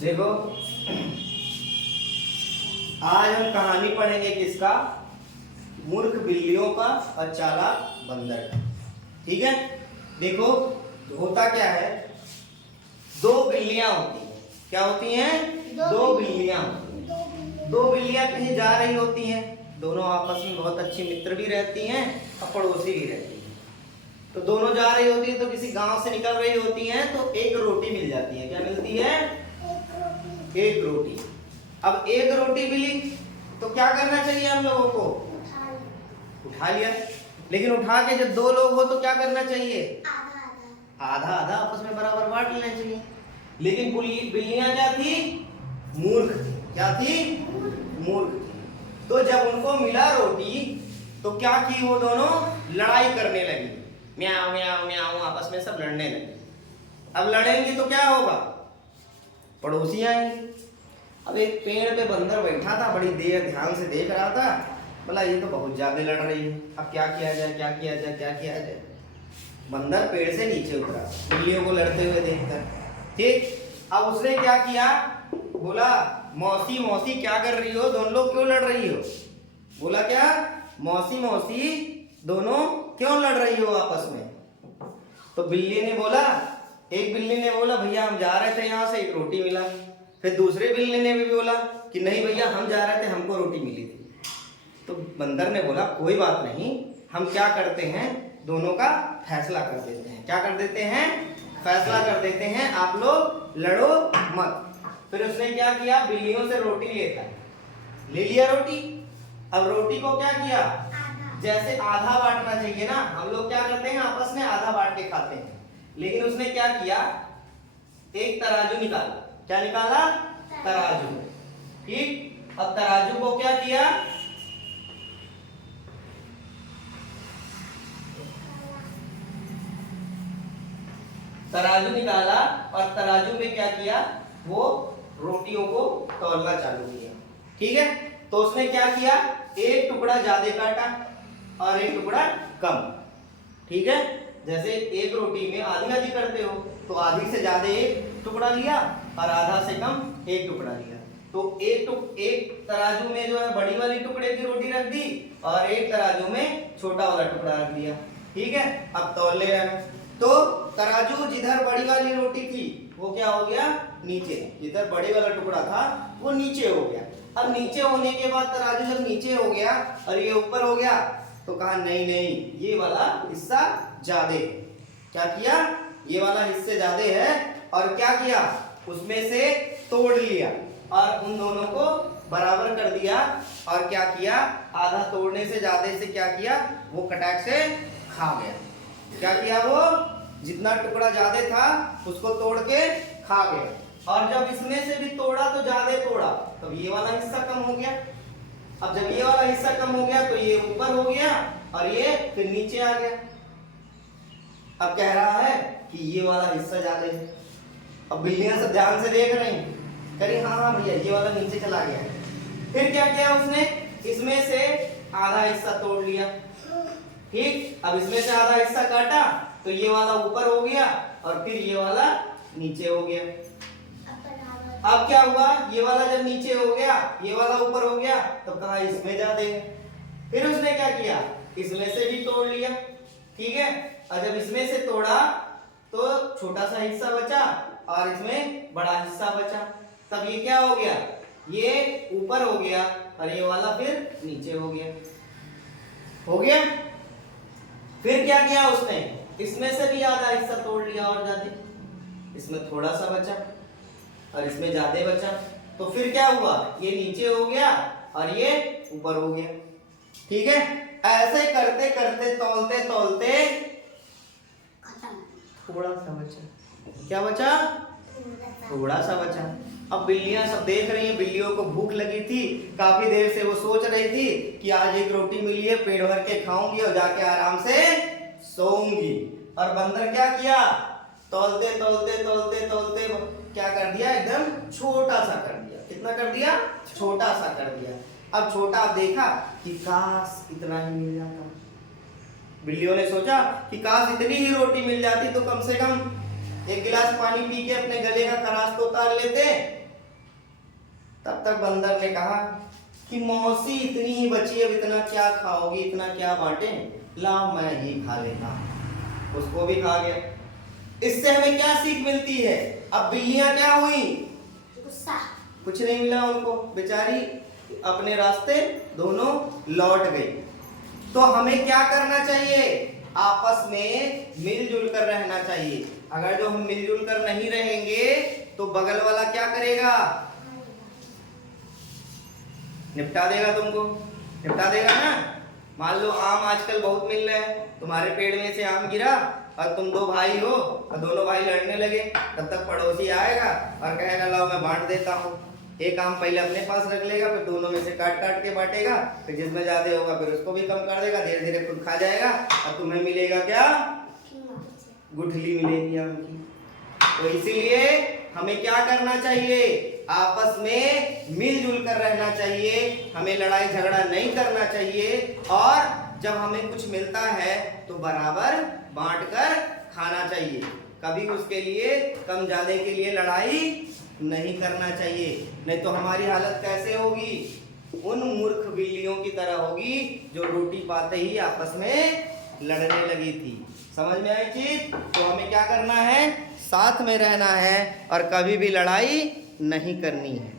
देखो, आज हम कहानी पढ़ेंगे किसका? मूर्ख बिल्लियों का और चालाक बंदर का। ठीक है, देखो होता क्या है, दो बिल्लियां होती हैं। क्या होती हैं? दो बिल्लियां होती हैं। दो बिल्लियां कहीं जा रही होती हैं, दोनों आपस में बहुत अच्छी मित्र भी रहती हैं और पड़ोसी भी रहती हैं। तो दोनों जा रही होती है, तो किसी गांव से निकल रही होती हैं, तो एक रोटी मिल जाती है। क्या मिलती है? एक रोटी। अब एक रोटी मिली तो क्या करना चाहिए हम लोगों को? उठा लिया। लेकिन उठा के जब दो लोग हो तो क्या करना चाहिए? आधा आधा आपस में बराबर बांट लेना चाहिए। लेकिन बिल्लियां क्या थी? मूर्ख थी। क्या थी? मूर्ख थी। तो जब उनको मिला रोटी तो क्या की, वो दोनों लड़ाई करने लगी। म्याऊ म्याऊ म्याऊ, आपस में सब लड़ने लगे। अब लड़ेंगे तो क्या होगा? पड़ोसी आएंगे। अब एक पेड़ पे बंदर बैठा था, बड़ी देर ध्यान से देख रहा था। बोला ये तो बहुत ज्यादा लड़ रही है, अब क्या किया जाए, क्या किया जाए, क्या किया जाए। बंदर पेड़ से नीचे उतरा बिल्लियों को लड़ते हुए देखकर। ठीक, अब उसने क्या किया? बोला मौसी मौसी क्या कर रही हो, दोनों लोग क्यों लड़ रही हो? बोला क्या? मौसी मौसी दोनों क्यों लड़ रही हो आपस में? तो बिल्ली ने बोला, एक बिल्ली ने बोला भैया हम जा रहे थे यहाँ से, एक रोटी मिला। फिर दूसरे बिल्ली ने भी बोला कि नहीं भैया हम जा रहे थे, हमको रोटी मिली थी। तो बंदर ने बोला कोई बात नहीं, हम क्या करते हैं, दोनों का फैसला कर देते हैं। क्या कर देते हैं? फैसला कर देते हैं, आप लोग लड़ो मत। फिर उसने क्या किया? बिल्लियों से रोटी ले लिया रोटी। अब रोटी को क्या किया? जैसे आधा बांटना चाहिए ना, हम लोग क्या करते हैं आपस में आधा बांट के खाते हैं। लेकिन उसने क्या किया? एक तराजू निकाला। क्या निकाला? तराजू। ठीक, अब तराजू को क्या किया? तराजू निकाला और तराजू में क्या किया? वो रोटियों को तौलना चालू किया। ठीक है, तो उसने क्या किया? एक टुकड़ा ज्यादा काटा और एक टुकड़ा कम। ठीक है, जैसे एक रोटी में आधी आधी करते हो, तो आधी से ज्यादा एक टुकड़ा लिया और आधा से कम एक टुकड़ा लिया। तो एक तराजू में जो है बड़ी वाली टुकड़े की रोटी रख दी और एक तराजू में छोटा वाला टुकड़ा रख दिया। ठीक है, अब तौल ले रहे हैं। तो तराजू जिधर बड़ी वाली रोटी थी वो क्या हो गया? नीचे। जिधर बड़े वाला टुकड़ा था वो नीचे हो गया। अब नीचे होने के बाद तराजू जब नीचे हो गया और ये ऊपर हो गया, तो कहा नहीं नहीं ये वाला हिस्सा ज्यादा है। क्या किया? ये वाला हिस्से ज्यादा है और क्या किया? उसमें से तोड़ लिया और उन दोनों को बराबर कर दिया। और क्या किया? आधा तोड़ने से ज्यादा से क्या किया? वो कटाक से खा गया। क्या किया? वो जितना टुकड़ा ज्यादा था उसको तोड़ के खा गया। और जब इसमें से भी तोड़ा तो ज्यादा तोड़ा, तब ये वाला हिस्सा कम हो गया। अब जब ये वाला हिस्सा कम हो गया तो ये ऊपर हो गया और ये फिर नीचे आ गया। अब कह रहा है कि ये वाला हिस्सा ज्यादा है। अब बिल्लियां सब ध्यान से देख रही, करी हाँ हाँ भैया ये वाला नीचे चला गया। फिर क्या किया उसने? इसमें से आधा हिस्सा तोड़ लिया। ठीक, अब इसमें से आधा हिस्सा काटा तो ये वाला ऊपर हो गया और फिर ये वाला नीचे हो गया। अब क्या हुआ? ये वाला जब नीचे हो गया, ये वाला ऊपर हो गया, तो कहा इसमें ज्यादा है। फिर उसने क्या किया? इसमें से भी तोड़ लिया। ठीक है, और जब इसमें से तोड़ा तो छोटा सा हिस्सा बचा और इसमें बड़ा हिस्सा बचा। तब ये क्या हो गया? ये ऊपर हो गया और ये वाला फिर नीचे हो गया। हो गया। फिर क्या किया उसने? इसमें से भी आधा हिस्सा तोड़ लिया और ज्यादा, इसमें थोड़ा सा बचा और इसमें ज्यादा बचा। तो फिर क्या हुआ? ये नीचे हो गया और ये ऊपर हो गया। ठीक है, ऐसे करते करते तौलते तौलते थोड़ा सा बचा। क्या बचा? थोड़ा सा बचा। अब बिल्लियां सब देख रही हैं, बिल्लियों को भूख लगी थी, काफी देर से वो सोच रही थी कि आज एक रोटी मिली है, पेट भर के खाऊंगी और जाके आराम से सोऊंगी। और बंदर क्या किया? तौलते तौलते तौलते तौलते क्या कर दिया? एकदम छोटा सा कर दिया। कितना कर दिया? छोटा सा कर दिया। अब छोटा देखा कि काश इतना ही मिल जाता। बिल्लियों ने सोचा कि काश इतनी ही रोटी मिल जाती तो कम से कम एक गिलास पानी पी के अपने गले का खराश तो उतार लेते तब तक बंदर ने कहा कि मौसी इतनी ही बची है, इतना क्या खाओगी, इतना क्या बांटे, लाओ मैं ही खा लेता हूं। उसको भी खा गया। इससे हमें क्या सीख मिलती है? अब बिल्लियां क्या हुई? गुस्सा। कुछ नहीं मिला उनको, बेचारी अपने रास्ते दोनों लौट गई। तो हमें क्या करना चाहिए? आपस में मिलजुल कर रहना चाहिए। अगर जो हम मिलजुल कर नहीं रहेंगे तो बगल वाला क्या करेगा? निपटा देगा तुमको, निपटा देगा ना। मान लो आम आजकल बहुत मिल रहे हैं, तुम्हारे पेड़ में से आम गिरा और तुम दो भाई हो और दोनों भाई लड़ने लगे, तब तक पड़ोसी आएगा और कहेगा लाओ मैं बांट देता हूँ। एक आम पहले अपने पास रख लेगा, फिर दोनों में से काट काट के बांटेगा, फिर जिसमें ज्यादा होगा फिर उसको भी कम कर देगा, धीरे धीरे खुद खा जाएगा और तुम्हें मिलेगा क्या? गुठली मिलेगी आम की। तो इसीलिए हमें क्या करना चाहिए? आपस में मिलजुल कर रहना चाहिए, हमें लड़ाई झगड़ा नहीं करना चाहिए, और जब हमें कुछ मिलता है तो बराबर बांटकर खाना चाहिए। कभी उसके लिए कम ज्यादा के लिए लड़ाई नहीं करना चाहिए, नहीं तो हमारी हालत कैसे होगी? उन मूर्ख बिल्लियों की तरह होगी जो रोटी पाते ही आपस में लड़ने लगी थी। समझ में आई चीज? तो हमें क्या करना है? साथ में रहना है और कभी भी लड़ाई नहीं करनी है।